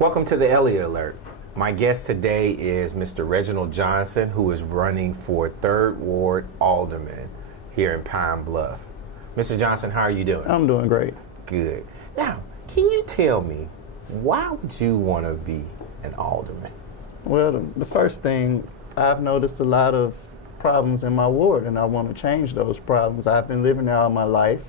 Welcome to the Elliott Alert. My guest today is Mr. Reginald Johnson, who is running for 3rd Ward Alderman here in Pine Bluff. Mr. Johnson, how are you doing? I'm doing great. Good. Now, can you tell me, why would you want to be an alderman? Well, the first thing, I've noticed a lot of problems in my ward, and I want to change those problems. I've been living there all my life.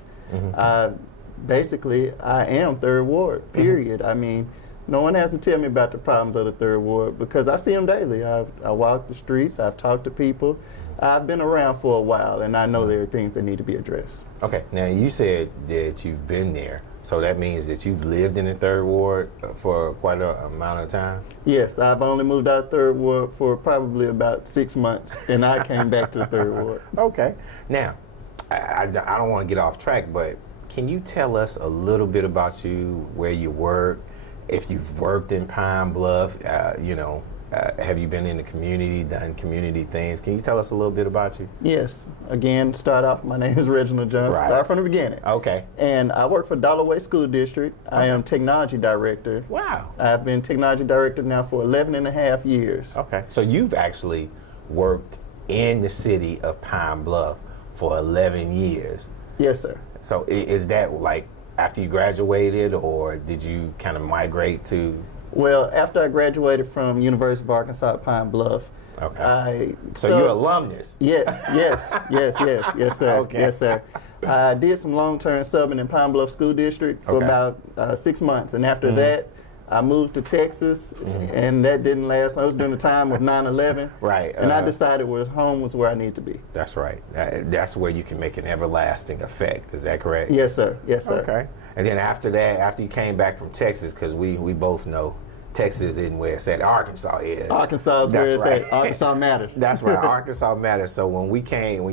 Basically, I am 3rd Ward, period. I mean, no one has to tell me about the problems of the 3rd Ward because I see them daily. I walk the streets, I've talked to people. I've been around for a while, and I know there are things that need to be addressed. Okay, now you said that you've been there, so that means that you've lived in the 3rd Ward for quite an amount of time? Yes, I've only moved out of 3rd Ward for probably about 6 months, and I came back to the 3rd Ward. Okay. Now, I don't want to get off track, but can you tell us a little bit about you, where you work, if you've worked in Pine Bluff, have you been in the community, done community things? Can you tell us a little bit about you? Yes. Again, start off, my name is Reginald Johnson. Right. Start from the beginning. Okay. And I work for Dalloway School District. I am technology director. Wow. I've been technology director now for 11 and a half years. Okay. So you've actually worked in the city of Pine Bluff for 11 years. Yes, sir. So is that like after you graduated, or did you kind of migrate to? Well, after I graduated from University of Arkansas at Pine Bluff, okay. So you're alumnus? Yes, yes, sir. Okay. Yes, sir. I did some long-term subbing in Pine Bluff School District for about 6 months, and after that, I moved to Texas, and that didn't last. I was during the time of 9/11, right? And I decided home was where I need to be. That's right. That's where you can make an everlasting effect. Is that correct? Yes, sir. Yes, sir. Okay. And then after that, after you came back from Texas, because we both know Texas isn't where it's at. Arkansas is. Arkansas is where it's at. Arkansas matters. That's right. Arkansas matters. So when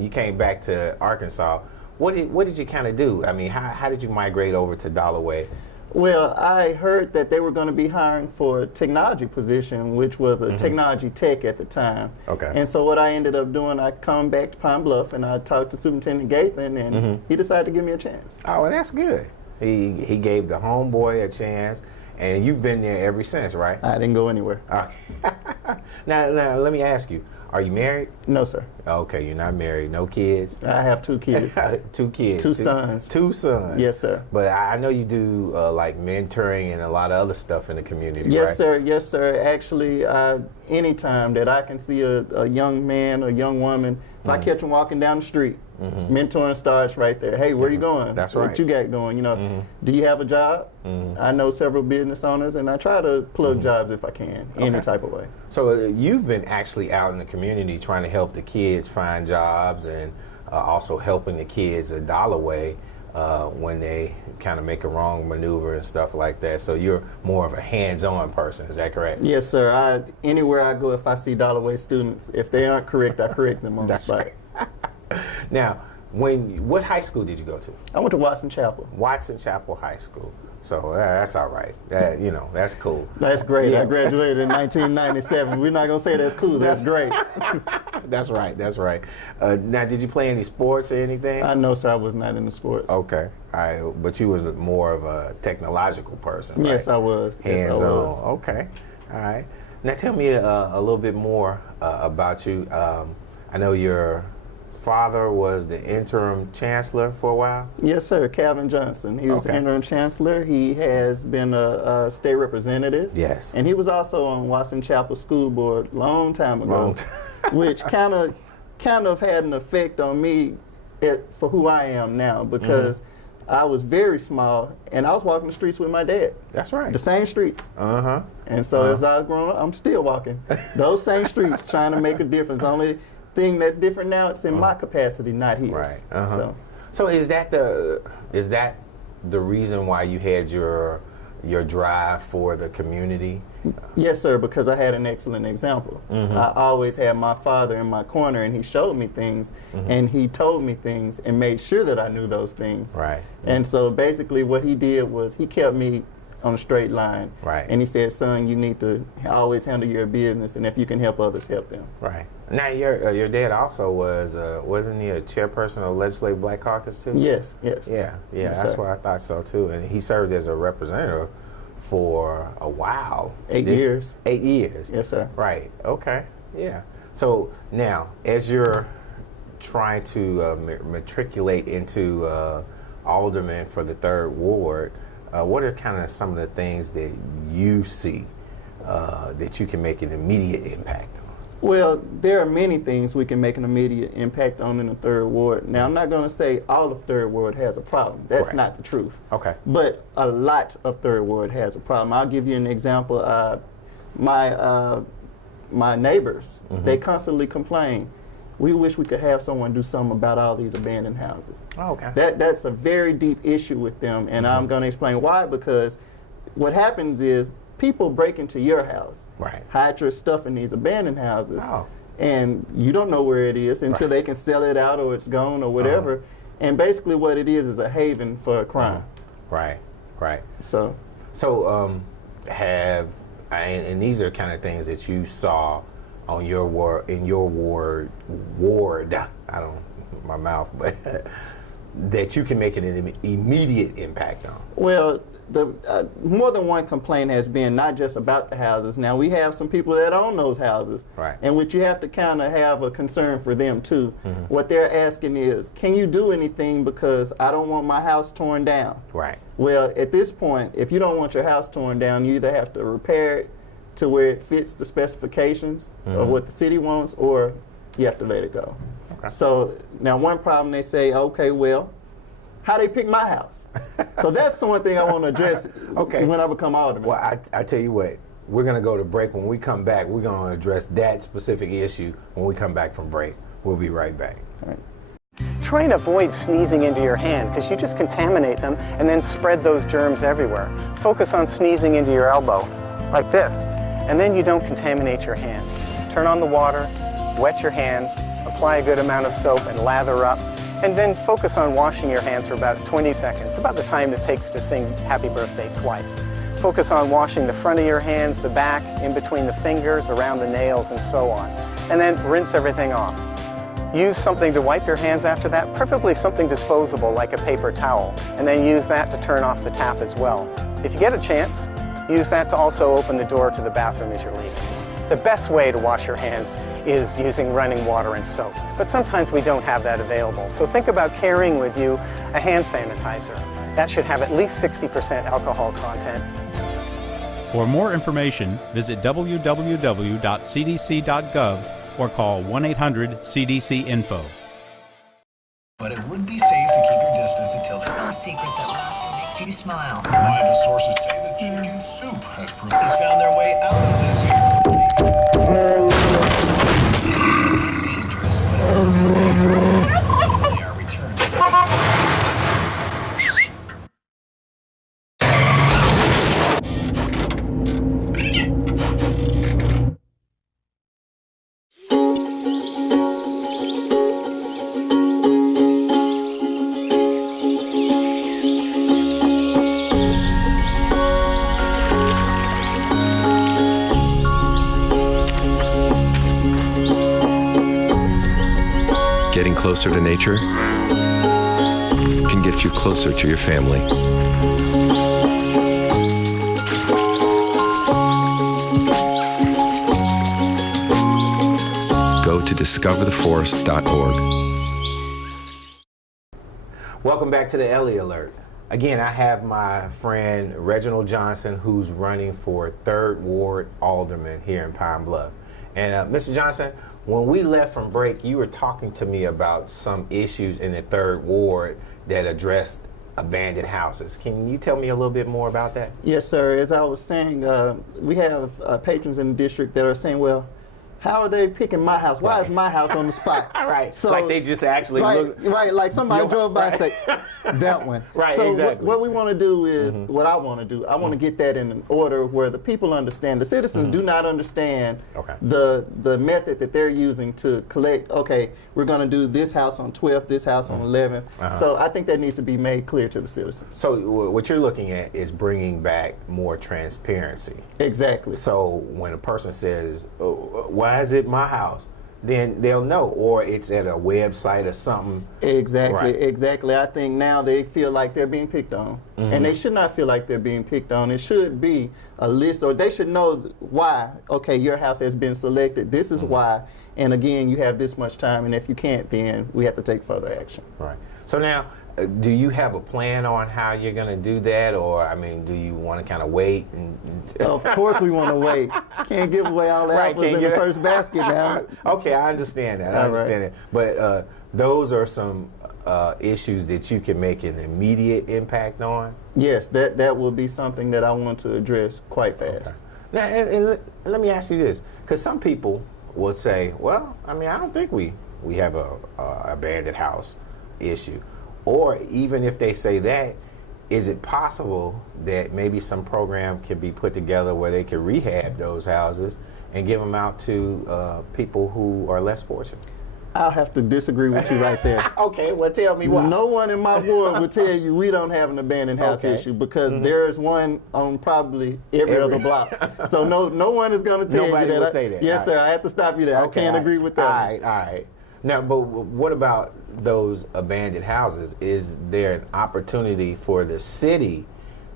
you came back to Arkansas, what did you kind of do? I mean, how did you migrate over to Dalloway? Well, I heard that they were going to be hiring for a technology position, which was a technology tech at the time. Okay. And so what I ended up doing, I come back to Pine Bluff, and I talked to Superintendent Gathan, and he decided to give me a chance. Oh, well, that's good. He gave the homeboy a chance, and you've been there ever since, right? I didn't go anywhere. Now, let me ask you, are you married? No, sir. Okay, you're not married. No kids? I have 2 kids. 2 kids. Two sons. 2 sons. Yes, sir. But I know you do like mentoring and a lot of other stuff in the community, yes, right? sir. Yes, sir. Actually, anytime that I can see a young man or young woman, if I catch them walking down the street, mentoring starts right there. Hey, where you going? That's right. What you got going? You know, do you have a job? I know several business owners, and I try to plug jobs if I can, any type of way. So you've been actually out in the community trying to help the kids find jobs, and also helping the kids a Dalloway when they kind of make a wrong maneuver and stuff like that. So you're more of a hands-on person, is that correct? Yes, sir. Anywhere I go, if I see Dalloway students, if they aren't correct, I correct them on the spot. Right. Now, what high school did you go to? I went to Watson Chapel. Watson Chapel High School. So that's all right. That's cool. That's great. Yeah. I graduated in 1997. We're not going to say that's cool. That's great. That's right. That's right. Now, did you play any sports or anything? No, sir. I was not in the sports. Okay. All right. But you was more of a technological person, right? Yes, I was. Hands-on. Yes, I was. Okay. All right. Now, tell me a little bit more about you. I know your father was the interim chancellor for a while? Yes, sir. Calvin Johnson. He was interim chancellor. He has been a state representative. Yes. And he was also on Watson Chapel School Board long time ago, which kind of had an effect on me for who I am now, because I was very small, and I was walking the streets with my dad. That's right. The same streets. Uh-huh. And so as I was growing up, I'm still walking those same streets, trying to make a difference. Only thing that's different now, it's in my capacity, not his. Right. So is that the reason why you had your drive for the community? Yes, sir, because I had an excellent example. I always had my father in my corner, and he showed me things, and he told me things, and made sure that I knew those things. Right. And so basically what he did was he kept me on a straight line. Right. And he said, son, you need to always handle your business, and if you can help others, help them. Right. Now, your dad also was, wasn't he a chairperson of the Legislative Black Caucus too? Yes, yes. Yeah, Yes, that's sir. what I thought so too. And he served as a representative for a while. 8 years. 8 years. Yes, sir. Right. Okay. Yeah. So now, as you're trying to matriculate into alderman for the 3rd Ward, what are kind of some of the things that you see that you can make an immediate impact on? Well, there are many things we can make an immediate impact on in the 3rd Ward. Now, I'm not going to say all of 3rd Ward has a problem. That's not the truth. Okay. But a lot of 3rd Ward has a problem. I'll give you an example. My neighbors, they constantly complain, we wish we could have someone do something about all these abandoned houses. Oh, okay. That's a very deep issue with them, and I'm going to explain why. Because what happens is people break into your house, hide your stuff in these abandoned houses, and you don't know where it is until they can sell it out or it's gone or whatever. And basically what it is a haven for a crime. Right. So have, and these are kind of things that you saw on your ward, in your ward, I don't, my mouth, but that you can make an immediate impact on. Well, the more than one complaint has been not just about the houses. Now, we have some people that own those houses, and which you have to kind of have a concern for them too. What they're asking is, can you do anything because I don't want my house torn down? Well, at this point, if you don't want your house torn down, you either have to repair it to where it fits the specifications of what the city wants, or you have to let it go. So now one problem, they say, okay, well, how they pick my house? So that's one thing I want to address when I become alderman. Well, I tell you what, we're going to go to break. When we come back, we're going to address that specific issue when we come back from break. We'll be right back. All right. Try and avoid sneezing into your hand because you just contaminate them and then spread those germs everywhere. Focus on sneezing into your elbow, like this, and then you don't contaminate your hands. Turn on the water, wet your hands, apply a good amount of soap and lather up, and then focus on washing your hands for about 20 seconds, about the time it takes to sing Happy Birthday twice. Focus on washing the front of your hands, the back, in between the fingers, around the nails, and so on. And then rinse everything off. Use something to wipe your hands after that, preferably something disposable like a paper towel, and then use that to turn off the tap as well. If you get a chance, use that to also open the door to the bathroom as you're leaving. The best way to wash your hands is using running water and soap, but sometimes we don't have that available. So think about carrying with you a hand sanitizer. That should have at least 60% alcohol content. For more information, visit www.cdc.gov or call 1-800-CDC-INFO. But it would be safe to keep your distance until the no secret that laughter makes you smile. Reliable sources say that chicken soup has found their way out of this here. Dangerous, but they are returned. Getting closer to nature can get you closer to your family. Go to discovertheforest.org. Welcome back to the Elliott Alert. Again, I have my friend Reginald Johnson, who's running for 3rd Ward Alderman here in Pine Bluff. And Mr. Johnson, when we left from break, you were talking to me about some issues in the 3rd Ward that addressed abandoned houses. Can you tell me a little bit more about that? Yes, sir. As I was saying, we have patrons in the district that are saying, well, how are they picking my house? Why is my house on the spot? Right. So, like they just actually look. Right, like somebody drove by and say, that one. Right, so exactly. What we want to do is, what I want to do, I want to get that in an order where the people understand. The citizens do not understand the method that they're using to collect, okay, we're going to do this house on 12th, this house on 11th. So I think that needs to be made clear to the citizens. So what you're looking at is bringing back more transparency. Exactly. So when a person says, oh, why is it my house? then they'll know, or it's at a website or something. Exactly, Right. exactly. I think now they feel like they're being picked on, and they should not feel like they're being picked on. It should be a list, or they should know why. Okay, your house has been selected. This is why, and again, you have this much time, and if you can't, then we have to take further action. Right. So now, do you have a plan on how you're going to do that, or I mean, do you want to kind of wait? Of course, we want to wait. Can't give away all the Right, apples can't in the get it. first basket now. Okay, I understand that. I All understand right. it. But those are some issues that you can make an immediate impact on. Yes, that will be something that I want to address quite fast. Okay. Now, and let me ask you this, because some people will say, well, I mean, I don't think we have a abandoned house issue. Or even if they say that, is it possible that maybe some program can be put together where they can rehab those houses and give them out to people who are less fortunate? I'll have to disagree with you right there. Okay, well, tell me why. No one in my ward would tell you we don't have an abandoned house Okay. issue, because there's one on probably every other block. So no one is going to tell Nobody you that. will say that. Yes, All sir. right. I have to stop you there. Okay, I can't agree with that. All right, all right. Now, but what about those abandoned houses? Is there an opportunity for the city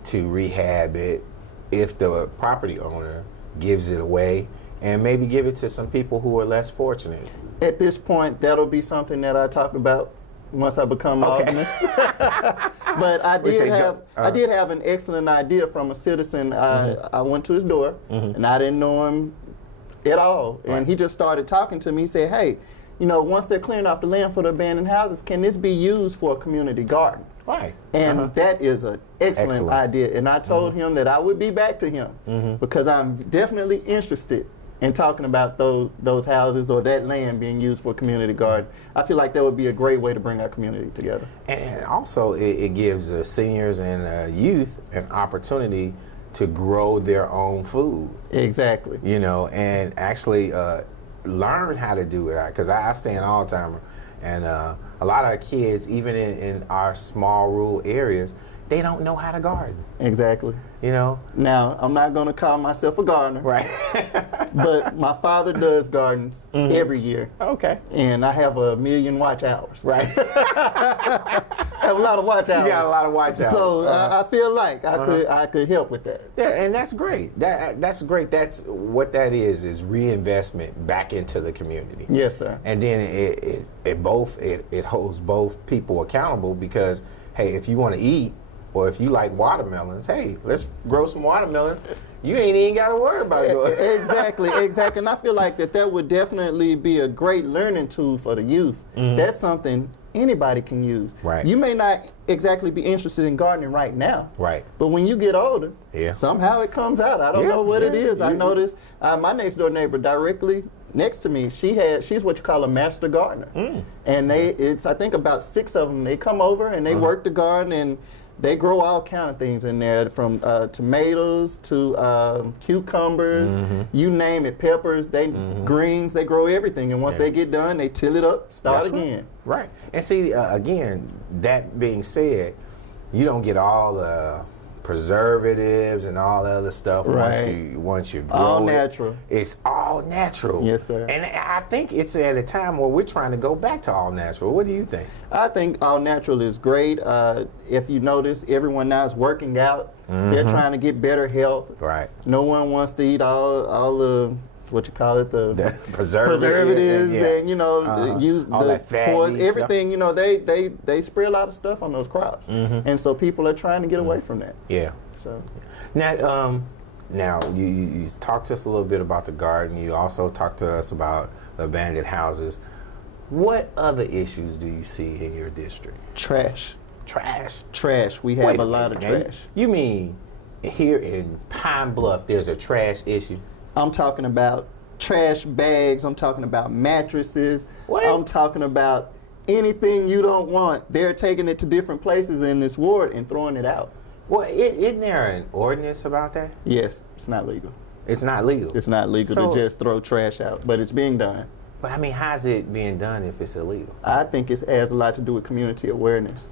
to rehab it if the property owner gives it away and maybe give it to some people who are less fortunate? At this point, that'll be something that I talk about once I become alderman. But I did have an excellent idea from a citizen. I went to his door, and I didn't know him at all. And he just started talking to me. He said, hey, you know, once they're clearing off the land for the abandoned houses, can this be used for a community garden? Right. And that is an excellent idea. And I told him that I would be back to him because I'm definitely interested in talking about those houses or that land being used for a community garden. I feel like that would be a great way to bring our community together. And also, it gives seniors and youth an opportunity to grow their own food. Exactly. You know, and actually learn how to do it. Because I stay in All-Timer, and a lot of kids, even in our small rural areas, they don't know how to garden. Exactly. You know? Now, I'm not going to call myself a gardener. Right. But my father does gardens every year. Okay. And I have 1 million watch hours. Right. I have a lot of watch hours. You got a lot of watch hours. So I feel like I could help with that. Yeah, and that's great. That's great. That's what that is reinvestment back into the community. Yes, sir. And then it holds both people accountable, because hey, if you want to eat, or if you like watermelons, hey, let's grow some watermelon. You ain't even got to worry about it. Exactly. And I feel like that would definitely be a great learning tool for the youth. That's something anybody can use. Right. You may not exactly be interested in gardening right now. Right. But when you get older, Yeah. somehow it comes out. I don't know what it is. I noticed my next door neighbor directly next to me, she's what you call a master gardener. And it's I think about 6 of them. They come over and they work the garden, and they grow all kind of things in there, from tomatoes to cucumbers, you name it, peppers, greens, they grow everything. And once they get done, they till it up, start That's again. Right. And see, again, that being said, you don't get all the preservatives and all the other stuff once you grow All it. natural. It's all natural. Yes, sir. And I think it's at a time where we're trying to go back to all natural. What do you think? I think all natural is great. If you notice, everyone now is working out. They're trying to get better health. Right. No one wants to eat all the, what you call it, the Preservatives and use all the that fatty force, stuff. everything. You know, they spray a lot of stuff on those crops, and so people are trying to get away from that. Yeah. So Now you talked to us a little bit about the garden. You also talked to us about abandoned houses. What other issues do you see in your district? Trash. We have Wait a lot of minute, trash. You mean here in Pine Bluff there's a trash issue? I'm talking about trash bags. I'm talking about mattresses. What? I'm talking about anything you don't want. They're taking it to different places in this ward and throwing it out. Well, isn't there an ordinance about that? Yes, it's not legal. It's not legal. It's not legal So- to just throw trash out, but it's being done. But I mean, how's it being done if it's illegal? I think it has a lot to do with community awareness.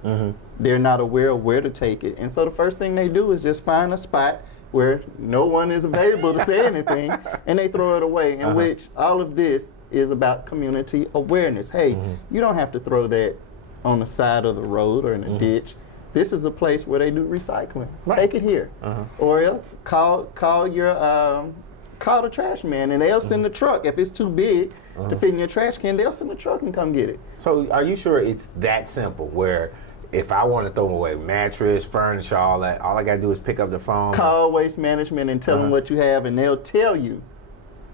They're not aware of where to take it. And so the first thing they do is just find a spot where no one is available to say anything, and they throw it away, in which all of this is about community awareness. Hey, you don't have to throw that on the side of the road or in a ditch. This is a place where they do recycling. Take it here. Or else call the trash man, and they'll send the truck. If it's too big to fit in your trash can, they'll send the truck and come get it. So are you sure it's that simple where if I want to throw away mattress, furniture, all that, all I got to do is pick up the phone? Call Waste Management and tell them what you have, and they'll tell you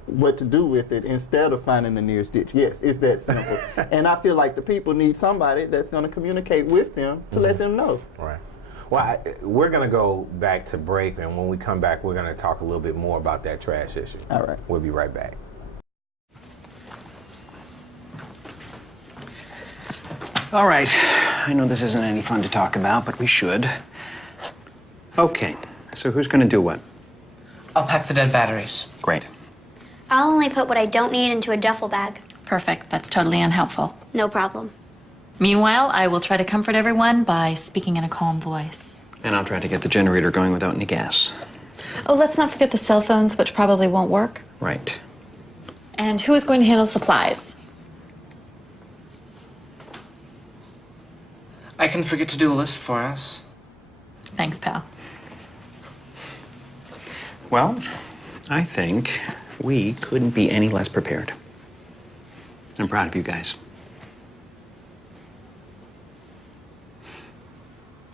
what to do with it instead of finding the nearest ditch. Yes, it's that simple. And I feel like the people need somebody that's going to communicate with them to let them know. Right. Well, we're going to go back to break, and when we come back, we're going to talk a little bit more about that trash issue. All right. We'll be right back. All right. I know this isn't any fun to talk about, but we should. Okay. So who's going to do what? I'll pack the dead batteries. Great. I'll only put what I don't need into a duffel bag. Perfect. That's totally unhelpful. No problem. Meanwhile, I will try to comfort everyone by speaking in a calm voice. And I'll try to get the generator going without any gas. Oh, let's not forget the cell phones, which probably won't work. Right. And who is going to handle supplies? I can forget to do a list for us. Thanks, pal. Well, I think we couldn't be any less prepared. I'm proud of you guys.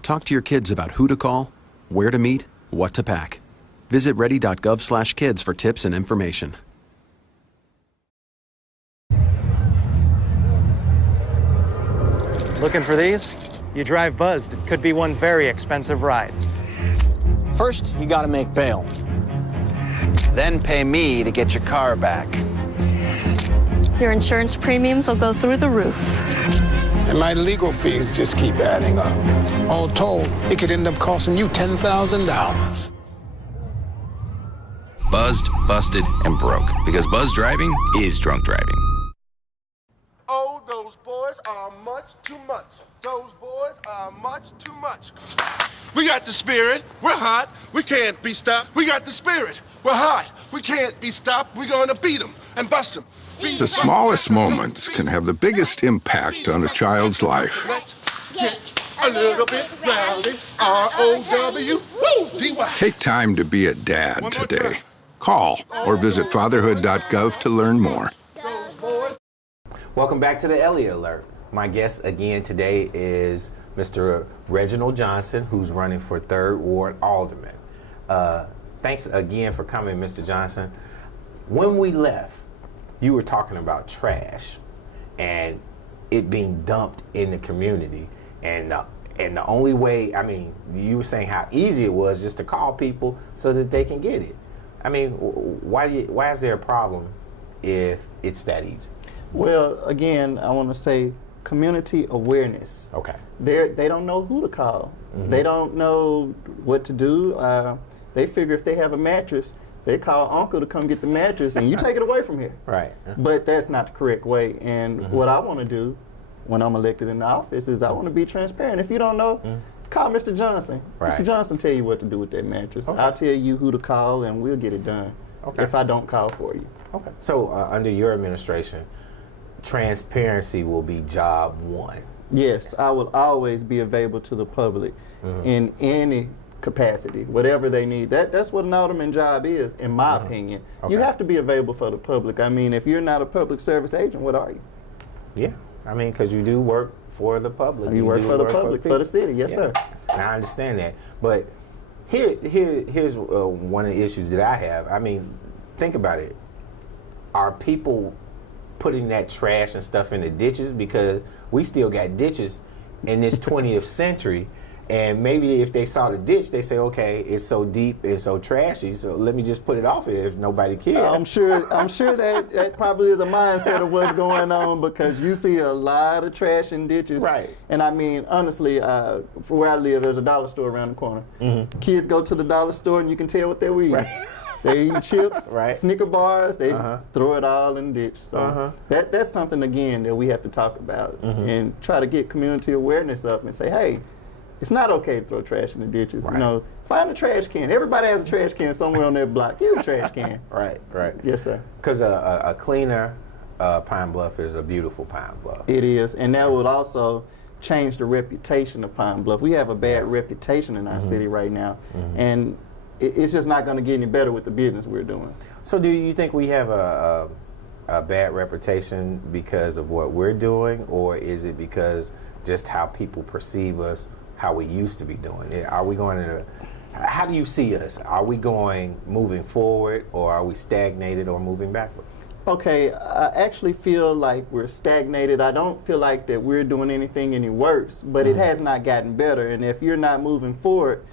Talk to your kids about who to call, where to meet, what to pack. Visit ready.gov/kids for tips and information. Looking for these? You drive buzzed. It could be one very expensive ride. First, you gotta make bail. Then pay me to get your car back. Your insurance premiums will go through the roof. And my legal fees just keep adding up. All told, it could end up costing you $10,000. Buzzed, busted, and broke. Because buzz driving is drunk driving. Oh, those boys are much too much. Those boys are much too much. We got the spirit. We're hot. We can't be stopped. We got the spirit. We're hot. We can't be stopped. We're going to beat them and bust them. The smallest moments can have the biggest impact on a child's life. Let's get a little bit rowdy. R-O-W-D-Y. Take time to be a dad today. Call or visit fatherhood.gov to learn more. Welcome back to the Elliott Alert. My guest again today is Mr. Reginald Johnson, who's running for 3rd Ward Alderman. Thanks again for coming, Mr. Johnson. When we left, you were talking about trash and it being dumped in the community. And the only way, I mean, you were saying how easy it was just to call people so that they can get it. I mean, why is there a problem if it's that easy? Well, again, I want to say community awareness. Okay. They don't know who to call. They don't know what to do. They figure if they have a mattress, they call uncle to come get the mattress and you take it away from here. Right. But that's not the correct way. And what I want to do when I'm elected in the office is I want to be transparent. If you don't know, call Mr. Johnson. Right. Mr. Johnson tell you what to do with that mattress. Okay. I'll tell you who to call and we'll get it done. Okay. If I don't call for you. Okay. So under your administration, transparency will be job one. Yes, I will always be available to the public in any capacity, whatever they need. That's what an alderman job is, in my opinion. Okay. You have to be available for the public. I mean, if you're not a public service agent, what are you? Yeah, I mean, because you do work for the public. You work for the public, for the city, yes, sir. I understand that. But here's one of the issues that I have. I mean, think about it. Are people putting that trash and stuff in the ditches? Because we still got ditches in this 20th century. And maybe if they saw the ditch, they say, okay, it's so deep and so trashy, so let me just put it off here if nobody cares. I'm sure that probably is a mindset of what's going on, because you see a lot of trash in ditches. Right. And I mean, honestly, for where I live, there's a dollar store around the corner. Kids go to the dollar store and you can tell what they're eating. Right. They're eating chips, Snicker bars, they throw it all in the ditch. So that's something, again, that we have to talk about and try to get community awareness up and say, hey, it's not okay to throw trash in the ditches. You know, find a trash can. Everybody has a trash can somewhere on their block. Use a trash can. Right. Yes, sir. Because a cleaner Pine Bluff is a beautiful Pine Bluff. It is, and that would also change the reputation of Pine Bluff. We have a bad reputation in our city right now, and it's just not going to get any better with the business we're doing. So do you think we have a bad reputation because of what we're doing, or is it because just how people perceive us, how we used to be doing it? Are we going to, how do you see us? Are we moving forward, or are we stagnated or moving backwards? Okay, I actually feel like we're stagnated. I don't feel like that we're doing anything any worse, but it has not gotten better. And if you're not moving forward,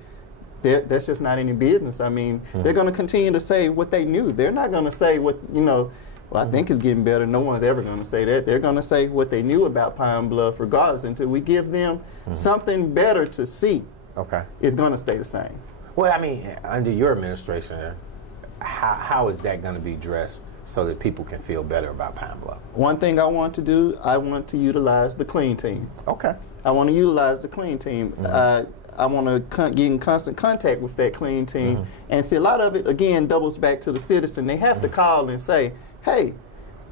that's just not any business. I mean, they're going to continue to say what they knew. They're not going to say what, well, I think it's getting better. No one's ever going to say that. They're going to say what they knew about Pine Bluff regardless until we give them something better to see. Okay. It's going to stay the same. Well, I mean, under your administration, how is that going to be addressed so that people can feel better about Pine Bluff? One thing I want to do, I want to utilize the clean team. Okay. I want to utilize the clean team. I want to get in constant contact with that clean team. And see, a lot of it, again, doubles back to the citizen. They have to call and say, hey,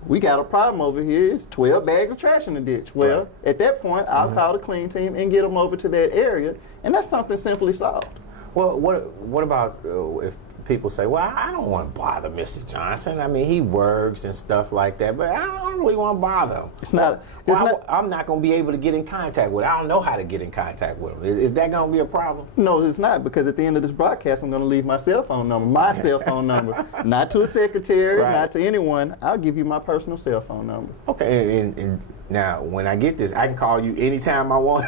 we got a problem over here. It's 12 bags of trash in the ditch. Well, at that point, I'll call the clean team and get them over to that area, and that's something simply solved. Well, what about if people say, well, I don't want to bother Mr. Johnson. I mean, he works and stuff like that, but I don't really want to bother him. I'm not going to be able to get in contact with him. I don't know how to get in contact with him. Is that going to be a problem? No, it's not, because at the end of this broadcast, I'm going to leave my cell phone number, not to a secretary, not to anyone. I'll give you my personal cell phone number. Okay, and now, when I get this, I can call you anytime I want.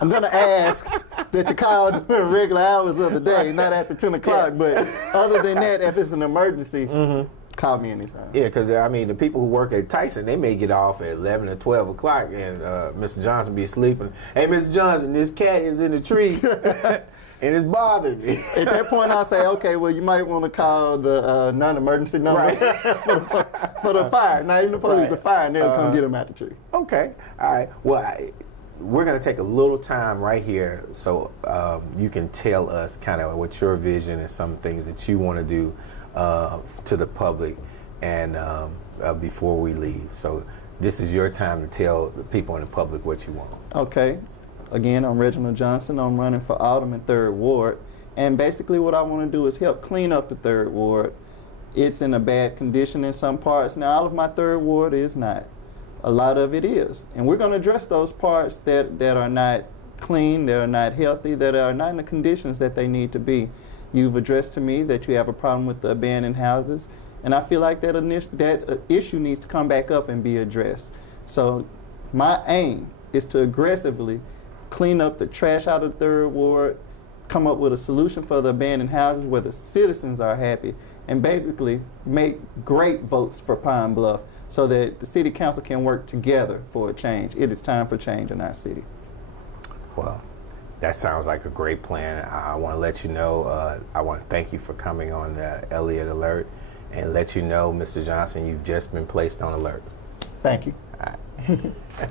I'm going to ask that you call during regular hours of the day, not after 10 o'clock. But other than that, if it's an emergency, call me anytime. Yeah, because, I mean, the people who work at Tyson, they may get off at 11 or 12 o'clock, and Mr. Johnson be sleeping. Hey, Mr. Johnson, this cat is in the tree, and it's bothering me. At that point, I'll say, okay, well, you might want to call the non-emergency number for the fire. Not even the police, the fire, and they'll come get them out the tree. Okay. All right. Well, we're going to take a little time right here so you can tell us kind of what your vision and some things that you want to do to the public and before we leave. So this is your time to tell the people in the public what you want. Okay. Again, I'm Reginald Johnson. I'm running for Alderman 3rd Ward. And basically what I want to do is help clean up the 3rd Ward. It's in a bad condition in some parts. Now, all of my 3rd Ward is not. A lot of it is. And we're going to address those parts that are not clean, that are not healthy, that are not in the conditions that they need to be. You've addressed to me that you have a problem with the abandoned houses, and I feel like that issue needs to come back up and be addressed. So my aim is to aggressively clean up the trash out of the 3rd Ward, come up with a solution for the abandoned houses where the citizens are happy, and basically make great votes for Pine Bluff, so that the city council can work together for a change. It is time for change in our city. Well, that sounds like a great plan. I want to let you know, I want to thank you for coming on Elliott Alert and let you know, Mr. Johnson, you've just been placed on alert. Thank you. All right.